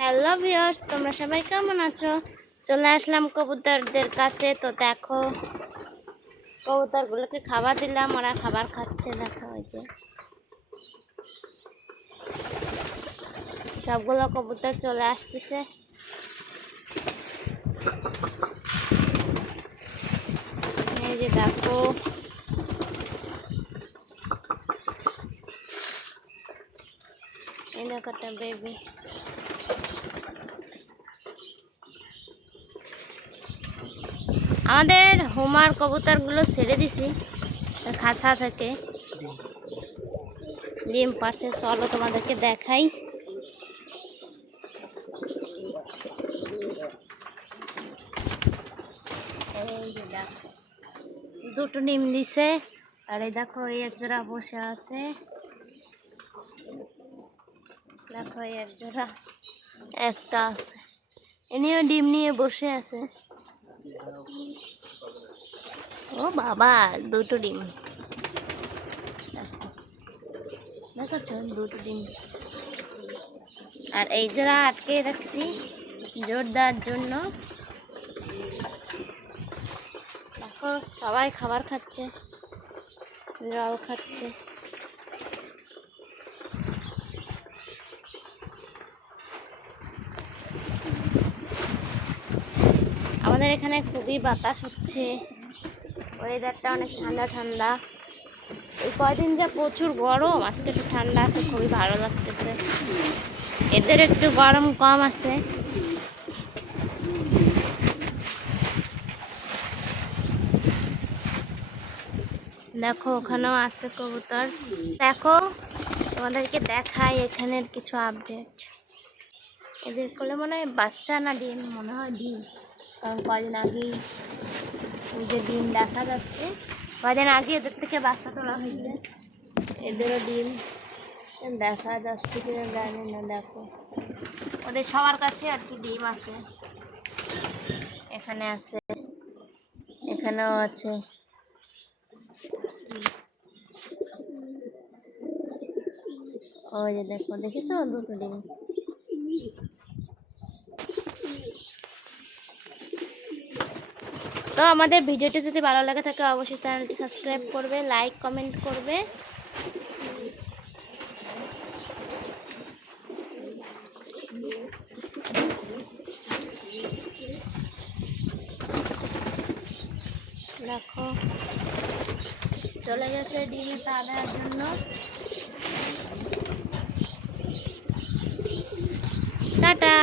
Hello viewers, তোমরা সবাই কেমন আছো? চলে আসলাম কবুতরদের কাছে। তো দেখো, কবুতরগুলোকে খাবার দিলাম, ওরা খাবার খাচ্ছে। দেখো ওই যে সবগুলো কবুতর চলে আসতেছে। এই যে দেখো, এই দেখো একটা বেবি। আমাদের হোমার কবুতরগুলো ছেড়ে দিছি খাঁচা থেকে, ডিম পারছে। চলো তোমাদেরকে দেখাই। এই যে দেখো, দুটো ডিম দিছে। আর এই দেখো, এই এক জোড়া বসে আছে। দেখো এই এক জোড়া একটা আছে, এনেও ডিম নিয়ে বসে আছে। ও বাবা, দুটো ডিম দেখাচ্ছ, দুটো ডিম। আর এই জোড়া আটকে রাখছি জোর দেওয়ার জন্য। দেখো সবাই খাবার খাচ্ছে, জল খাচ্ছে। আমাদের এখানে খুবই বাতাস হচ্ছে, ওয়েদারটা অনেক ঠান্ডা ঠান্ডা। এই কয়দিন যা প্রচুর গরম, আজকে একটু ঠান্ডা আছে, খুবই ভালো লাগতেছে। এদের একটু গরম কম আছে। দেখো ওখানেও আছে কবুতর। দেখো তোমাদেরকে দেখাই এখানের কিছু আপডেট। এদের কোলে মনে হয় বাচ্চা না ডিম, মনে হয় ডিম, কারণ কয়দিন আগেই ওই যে ডিম দেখা যাচ্ছে। কয়দিন আগে এদের থেকে বাচ্চা তোলা হয়েছে, এদেরও ডিম দেখা যাচ্ছে কিনা জানি না। দেখো ওদের সবার কাছে আর কি ডিম আছে। এখানে আছে, এখানেও আছে। ওই যে দেখো, দেখেছো দুটো ডিম। তো আমাদের ভিডিওটি যদি ভালো লাগে থাকে অবশ্যই চ্যানেলটি সাবস্ক্রাইব করবে, লাইক কমেন্ট করবে। দেখো চলে গেছে ডিমে তা দেওয়ার জন্য। টাটা।